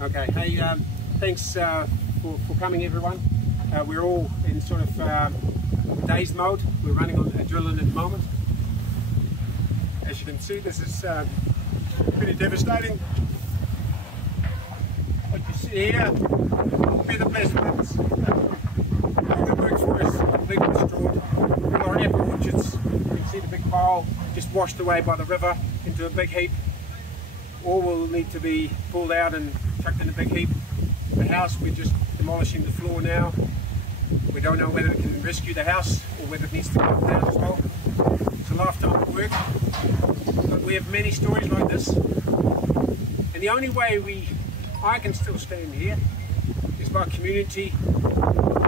Okay, hey, thanks for coming everyone. We're all in sort of dazed mode. We're running on adrenaline at the moment. As you can see, this is pretty devastating. What you see here will be the pleasant ones. All the work for us completely destroyed. All our apple orchards, you can see the big pile just washed away by the river into a big heap. All will need to be pulled out and chucked in a big heap. The house, we're just demolishing the floor now. We don't know whether it can rescue the house or whether it needs to come down as well. It's a lifetime of work, but we have many stories like this. And the only way I can still stand here is by community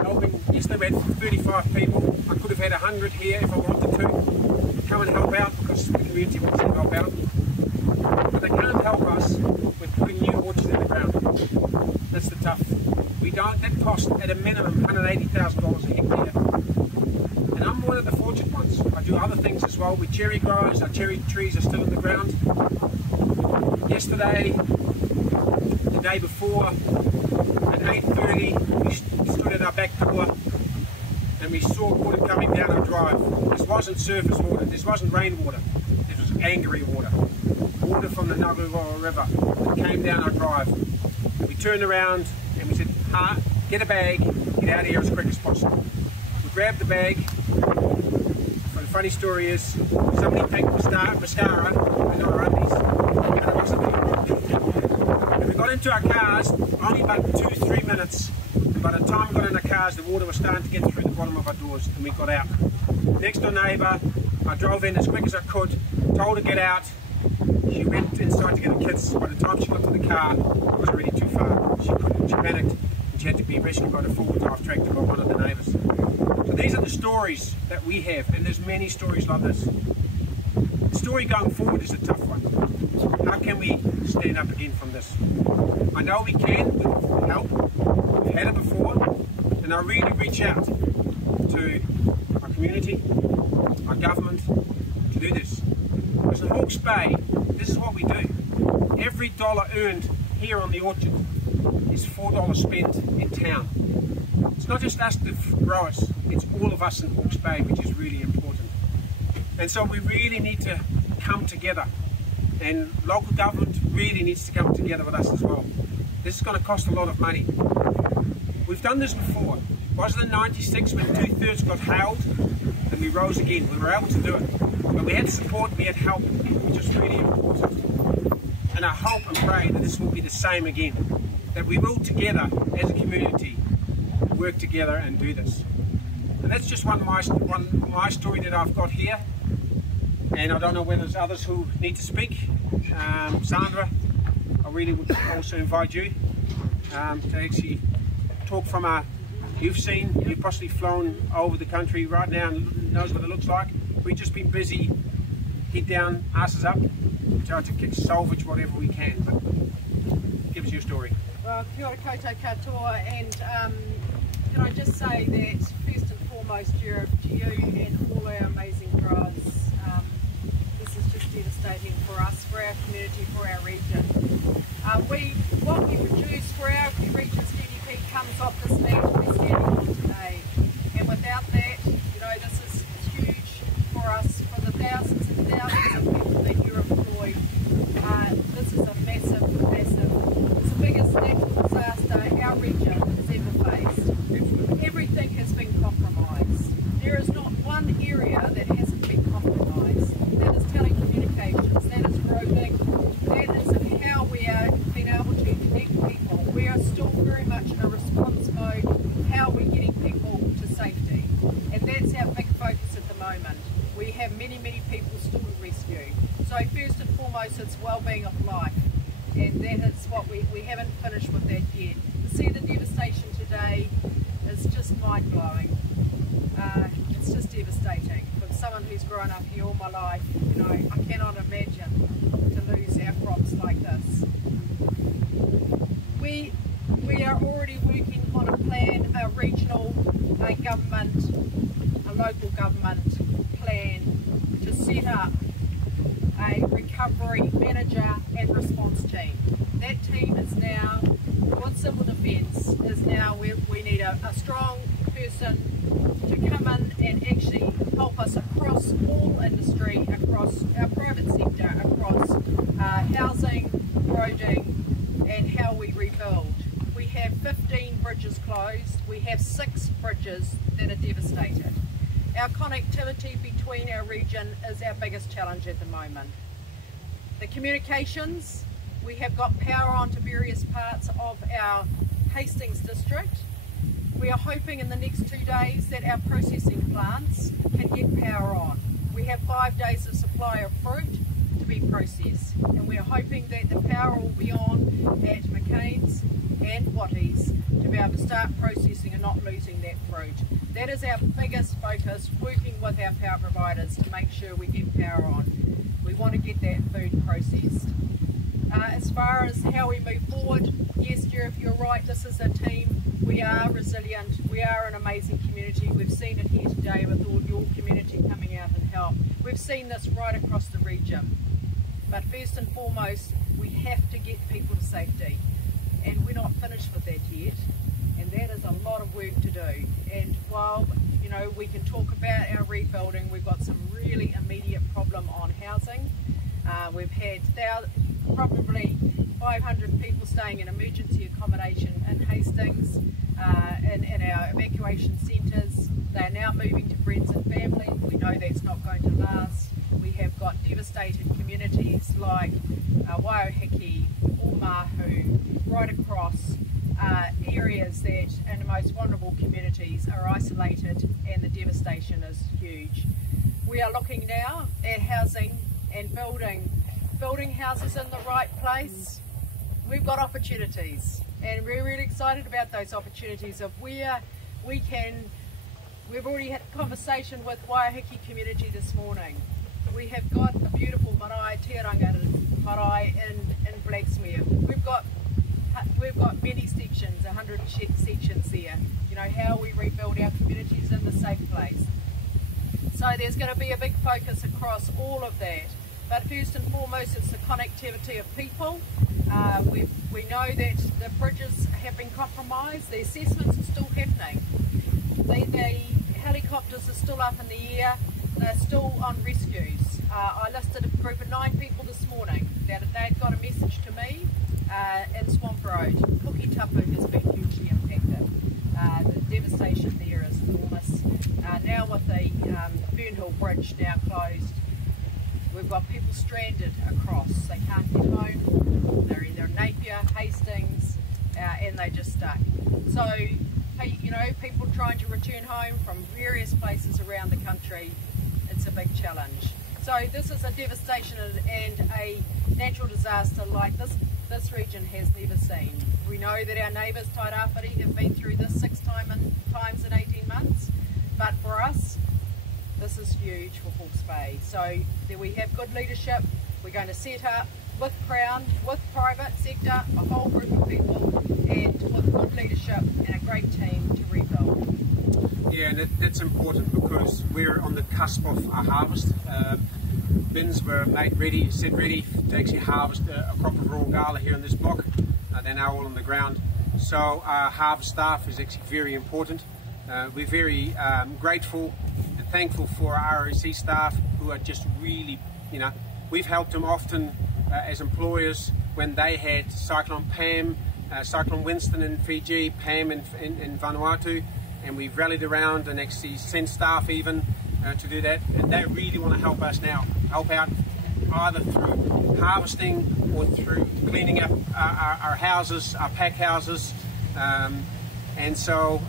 helping. Yesterday we had 35 people. I could have had 100 here if I wanted to come and help out because the community wants to help out. But they can't help us with putting new orchards in the ground. That's the tough. That cost at a minimum $180,000 a hectare. And I'm one of the fortunate ones. I do other things as well. With cherry growers, our cherry trees are still in the ground. Yesterday, the day before, at 8:30, we stood at our back door and we saw water coming down our drive. This wasn't surface water, this wasn't rainwater, this was angry water. Water from the Naruwa River that came down our drive. We turned around and we said, get a bag, get out of here as quick as possible. We grabbed the bag. But the funny story is, somebody packed mascara in our undies, and it wasn't me. And we got into our cars, only about 2-3 minutes, and by the time we got in our cars, the water was starting to get through the bottom of our doors, and we got out. Next door neighbour, I drove in as quick as I could, told her to get out. She went inside to get the kids. By the time she got to the car, it was already too far. She couldn't, she panicked, and she had to be rescued by the four-wheel drive tractor by one of the neighbours. So these are the stories that we have, and there's many stories like this. The story going forward is a tough one. How can we stand up again from this? I know we can with help. We've had it before, and I really reach out to our community, our government, to do this. Because in Hawke's Bay, this is what we do. Every dollar earned here on the orchard is $4 spent in town. It's not just us, the growers, it's all of us in Hawke's Bay, which is really important. And so we really need to come together. And local government really needs to come together with us as well. This is going to cost a lot of money. We've done this before. Wasn't it in '96 when 2/3 got hailed and we rose again? We were able to do it. But we had support, we had help, which is really important. And I hope and pray that this will be the same again. That we will together, as a community, work together and do this. And that's just one my story that I've got here. And I don't know whether there's others who need to speak. Sandra, I really would also invite you to actually talk from you've possibly flown over the country right now and knows what it looks like. We've just been busy, head down, asses up, trying to salvage whatever we can. But give us your story. Well, kia ora koutou katoa, and can I just say that first and foremost, to you and all our amazing growers, this is just devastating for us, for our community, for our region. What we produce for our region's GDP comes off this land we're standing on today, and without that, this is huge for us, for the thousands and thousands of people that you're employed. This is a massive, it's the biggest natural disaster our region has ever faced. Everything has been compromised. There is not one area that hasn't been compromised. That is telecommunications, that is roaming, that is how we are being able to connect people. We are still very much in a response mode. How are we getting people to safety? And that's our big focus at the moment. We have many people still to rescue. So first and foremost, it's well-being of life, and that is what we haven't finished with that yet. To see the devastation today is just mind-blowing. It's just devastating. From someone who's grown up here all my life, I cannot imagine to lose our crops like this. We are already working on a plan, a regional, a government, a local government plan to set up a recovery manager and response team. That team is now civil defence is now we need a strong person to come in and actually help us across all industry, across our private sector, across housing, roading, and how we rebuild. We have 15 bridges closed. We have 6 bridges that are devastated. Our connectivity between our region is our biggest challenge at the moment. The communications, we have got power on to various parts of our Hastings district. We are hoping in the next 2 days that our processing plants can get power on. We have 5 days of supply of fruit to be processed, and we are hoping that the power will be on at McCain's and Watties to be able to start processing and not losing that fruit. That is our biggest focus, working with our power providers to make sure we get power on. We want to get that food processed. As far as how we move forward, yes, Jeff, you're right, this is a team. We are resilient, we are an amazing community. We've seen it here today with all your community coming out and help. We've seen this right across the region. But first and foremost, we have to get people to safety. And we're not finished with that yet. And that is a lot of work to do. And while we can talk about our rebuilding, we've got some really immediate problem on housing. We've had probably 500 people staying in emergency accommodation in Hastings, in our evacuation centres. They are now moving to friends and family. We know that's not going to last. We have got devastated communities like Waiahiki, Omahu, right across areas that in the most vulnerable communities are isolated, and the devastation is huge. We are looking now at housing and building houses in the right place. We've got opportunities, and we're really excited about those opportunities of where we can. We've already had a conversation with Waiahiki community this morning. We have got a beautiful marae, Tiranga marae in Blacksmere. We've got many sections, 100 sections there. How we rebuild our communities in the safe place. So there's going to be a big focus across all of that. But first and foremost, it's the connectivity of people. We know that the bridges have been compromised. The assessments are still happening. The helicopters are still up in the air. They're still on rescues. I listed a group of 9 people this morning that they'd got a message to me in Swamp Road. Hawke has been hugely impacted. The devastation there is enormous. Now with the Fernhill Bridge now closed, we've got people stranded across. They can't get home. They're either in Napier, Hastings, and they're just stuck. So, people trying to return home from various places around the country, it's a big challenge. So this is a devastation and a natural disaster like this region has never seen. We know that our neighbours, Tairāwhiti, have been through this 6 times in 18 months, but for us, this is huge for Hawke's Bay. So there we have good leadership. We're going to set up with Crown, with private sector, a whole group of people, and with good leadership and a great team to rebuild. Yeah, and that's important because we're on the cusp of a harvest. Bins were made ready, set ready to actually harvest a crop of raw gala here in this block. They're now all on the ground. So our harvest staff is actually very important. We're very grateful and thankful for our ROC staff who are just really, we've helped them often as employers when they had Cyclone Pam, Cyclone Winston in Fiji, Pam in Vanuatu, and we've rallied around and actually sent staff even to do that, and they really want to help us now, help out either through harvesting or through cleaning up our houses, our pack houses, and so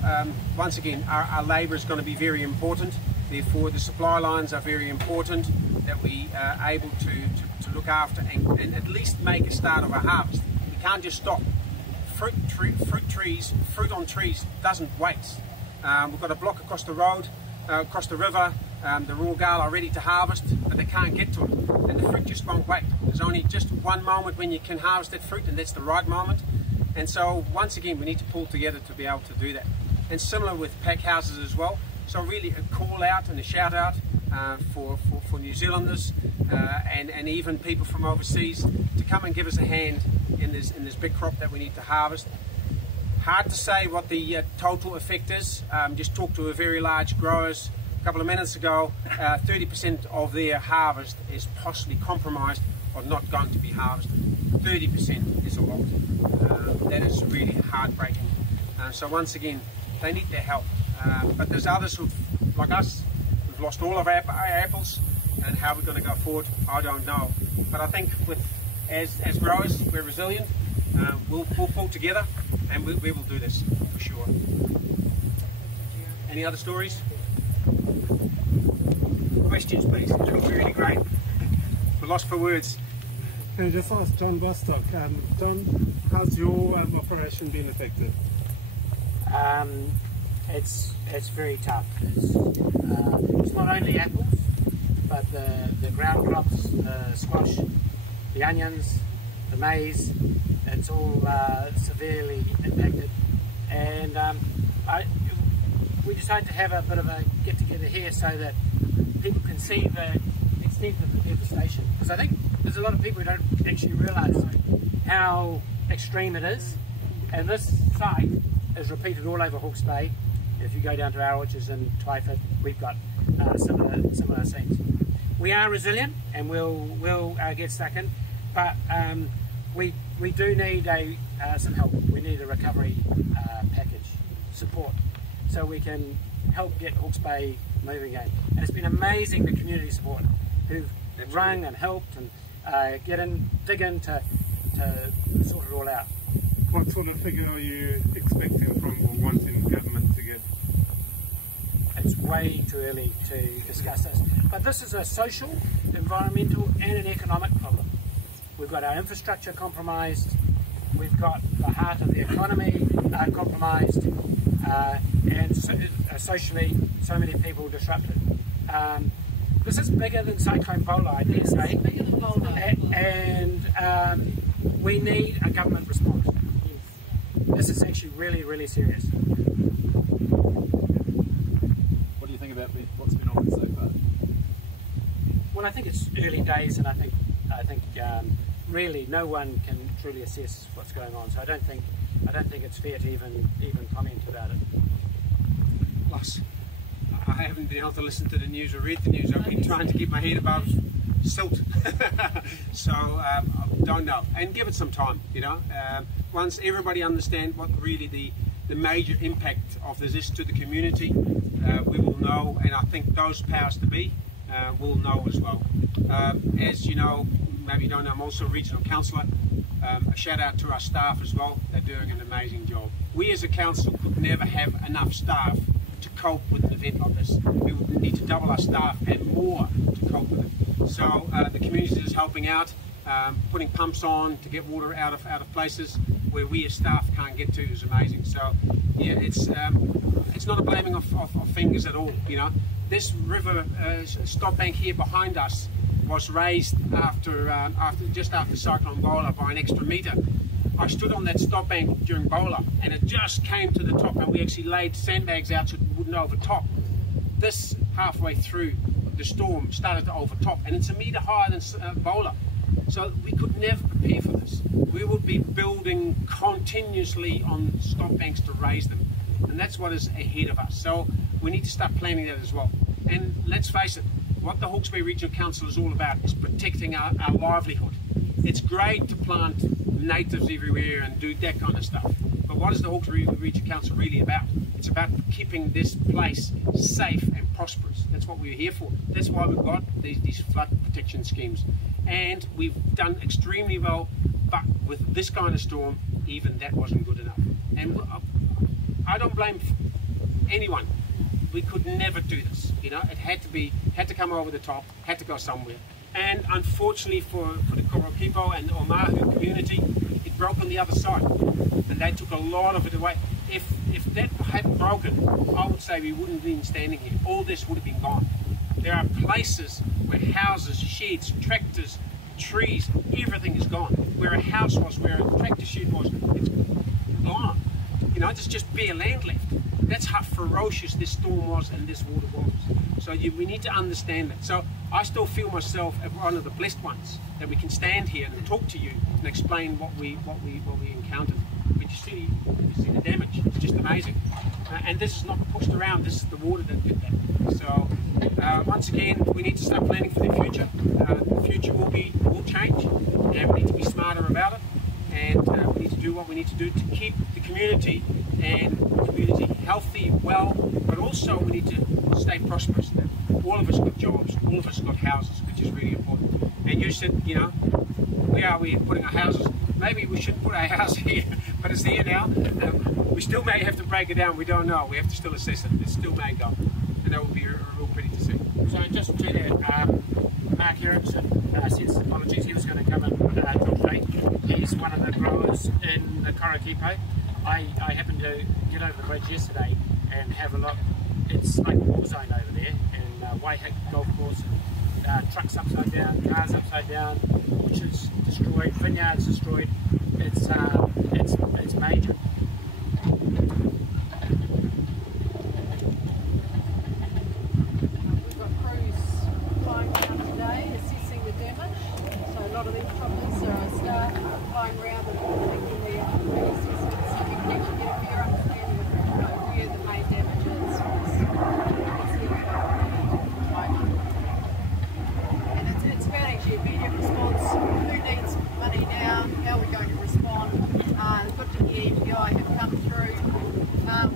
once again our labour is going to be very important. Therefore the supply lines are very important, that we are able to look after and at least make a start of a harvest. We can't just stop. Fruit on trees doesn't wait. We've got a block across the road, across the river, the raw gala are ready to harvest, but they can't get to it, and the fruit just won't wait. There's only just one moment when you can harvest that fruit, and that's the right moment. And so once again we need to pull together to be able to do that. And similar with pack houses as well. So really a call out and a shout out for New Zealanders and even people from overseas to come and give us a hand in this big crop that we need to harvest. Hard to say what the total effect is. Just talked to a very large growers a couple of minutes ago. 30% of their harvest is possibly compromised or not going to be harvested. 30% is a lot. That is really heartbreaking. So once again, they need their help. But there's others who, like us, we've lost all of our apples, and how we're going to go forward, I don't know. But I think as growers, we're resilient. We'll pull together, and we will do this for sure. Any other stories? Questions, please. That would be really great. We're lost for words. Can I just ask John Bostock, John, how's your operation been affected? It's very tough. It's not only apples, but the ground crops, the squash, the onions, the maize. It's all severely impacted, and we decided to have a bit of a get together here so that people can see the extent of the devastation. Because I think there's a lot of people who don't actually realise how extreme it is, and this site is repeated all over Hawke's Bay. If you go down to our orchards in Twyford, we've got similar scenes. We are resilient, and we'll get stuck in, but we do need some help. We need a recovery package support so we can help get Hawke's Bay moving again. And it's been amazing, the community support who've rung and helped and dig in to sort it all out. What sort of figure are you expecting from or wanting government to give? It's way too early to discuss this. But this is a social, environmental and an economic problem. We've got our infrastructure compromised, we've got the heart of the economy compromised, and socially so many people disrupted. This is bigger than Cyclone Bola, I dare say, Bigger than Bola. and we need a government response. This is actually really, really serious. What do you think about what's been offered so far? Well, I think it's early days, and I think really no one can truly assess what's going on. So I don't think it's fair to even comment about it. Plus, I haven't been able to listen to the news or read the news. I've been trying to keep my head above silt. So I don't know, and give it some time, you know. Once everybody understands what really the major impact of this is to the community, we will know, and I think those powers to be will know as well. As you know, maybe you don't know, I'm also a regional councillor. A shout out to our staff as well. They're doing an amazing job. We as a council could never have enough staff to cope with an event like this. We would need to double our staff and more to cope with it. So the community is helping out, putting pumps on to get water out of places where we as staff can't get to is amazing. So yeah, it's not a blaming of fingers at all. You know, this river stop bank here behind us was raised just after Cyclone Bola by an extra metre. I stood on that stop bank during Bola, and it just came to the top, and we actually laid sandbags out so it wouldn't overtop. This halfway through the storm started to overtop, and it's a metre higher than Bola. So we could never prepare for this. We would be building continuously on stop banks to raise them, and that's what is ahead of us. So we need to start planning that as well. And let's face it, what the Hawke's Bay Regional Council is all about is protecting our livelihood. It's great to plant natives everywhere and do that kind of stuff, but what is the Hawke's Bay Regional Council really about? It's about keeping this place safe and prosperous. That's what we're here for. That's why we've got these flood protection schemes, and we've done extremely well, but with this kind of storm, even that wasn't good enough. And I don't blame anyone. We could never do this, you know. It had to come over the top, had to go somewhere. And unfortunately for the Korokipo and the Omahu community, it broke on the other side, and they took a lot of it away. If that hadn't broken, I would say we wouldn't have been standing here. All this would have been gone. There are places where houses, sheds, tractors, trees, everything is gone. Where a house was, where a tractor shed was, it's gone. You know, there's just bare land left. That's how ferocious this storm was and this water was. So we need to understand that. So I still feel myself as one of the blessed ones that we can stand here and talk to you and explain what we encountered. We just really You see the damage, it's just amazing. And this is not pushed around, this is the water that did that. So once again, we need to start planning for the future. The future will change, and we need to be smarter about it. And we need to do what we need to do to keep the community and the community healthy, well, but also we need to stay prosperous. All of us got jobs, all of us got houses, which is really important. And you said, you know, where are we putting our houses? Maybe we should put our house here, but it's here now. We still may have to break it down, we don't know. We have to still assess it. It still may go. And that would be real pretty to see. So just to that, Mark Erickson sends apologies. He was going to come and talk today. He's one of the growers in the Karakipo. I happened to get over the bridge yesterday and have a look. It's like a war zone over there, and Hawke golf course, trucks upside down, cars upside down, orchards destroyed, vineyards destroyed. It's major. We've got crews flying around today assessing the damage. So a lot of these choppers are staff flying around and making their assessments so we can actually get a fair understanding of where the main damage is. And it's about actually immediate response. Who needs money now? How are we going to respond? Good to hear MPI have come through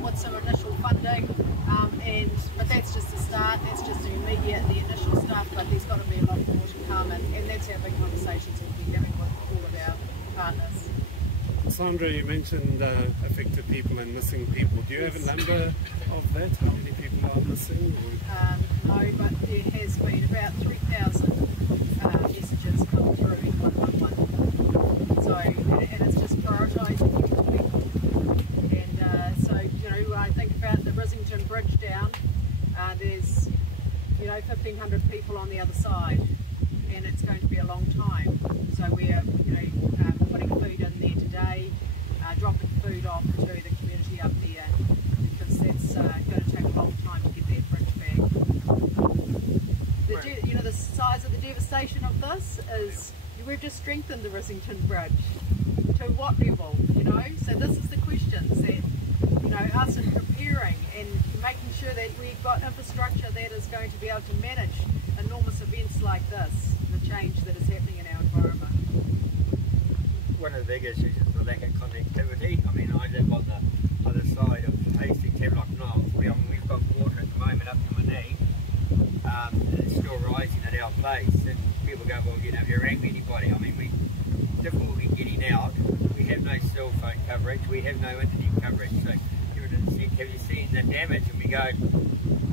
with some initial funding, but that's just the start. That's just the initial stuff. But there's got to be a lot more to come, and that's our big conversations we'll be having with all of our partners. Sandra, you mentioned affected people and missing people. Do you have a number of that? How many people are missing? No, but there has been about 3,000 messages come through in 111. So, and it's just prioritising people. And so, you know, I think about the Risington Bridge down. There's, you know, 1,500 people on the other side, and it's going to be a long time. So we're, you know, putting food in there today, dropping food off to the community up there, because that's going to take a long time to get that bridge back. You know, the size of the devastation of this is we've just strengthened the Risington Bridge. To what level, you know? So this is the questions that, you know, us in preparing and making sure that we've got infrastructure that is going to be able to manage enormous events like this, the change that is happening in our environment. One of the big issues is the lack of connectivity. I mean, I live on the other side of Hastings, Hemlock Knolls. We've got water at the moment up to my knee. It's still rising at our place, and people go, well, you know, there ain't anybody. I mean, difficulty getting out. We have no cell phone coverage. We have no internet coverage. So everyone said, have you seen the damage? And we go,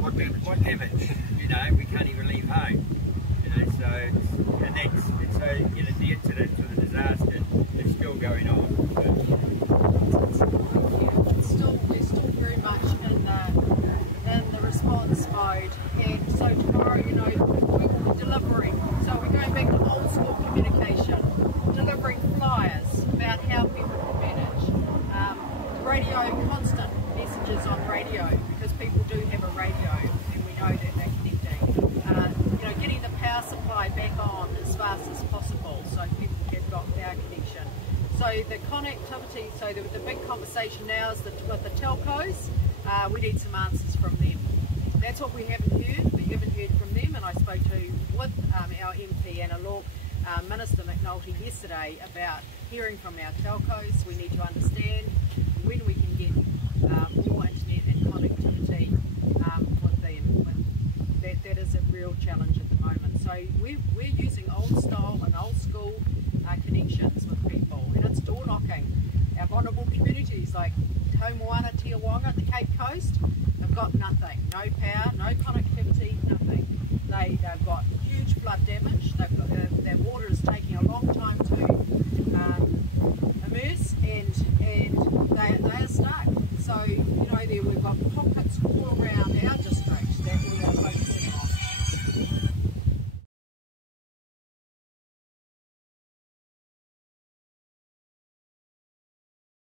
what damage? You know, we can't even leave home. You know, so and that's so you know, the incident or the disaster is still going on. We're still very much in the response mode, and so tomorrow, you know, we will be delivering. So we're going back to old school communication, delivering flyers about how people can manage. Radio, constant messages on radio, because people do have a radio, and we know that they're connecting. You know, getting the power supply back on as fast as possible, so people have got power connection. So the connectivity, so the big conversation now is with the telcos. We need some answers from them. That's what we haven't heard. We haven't heard from them, and I spoke with our MP Anna Hawke, Minister McNulty yesterday about hearing from our telcos. We need to understand when we can get more internet and connectivity with them. That is a real challenge at the moment. So we're using old style and old school connections with people, and it's door knocking. Our vulnerable communities like Te Moana, Te Wanga, the Cape Coast, have got nothing. No power, no connectivity, nothing. They've got huge flood damage. They've got, their water is taking a long time to immerse, and they are stuck. So, you know, we've got pockets all around our district that we are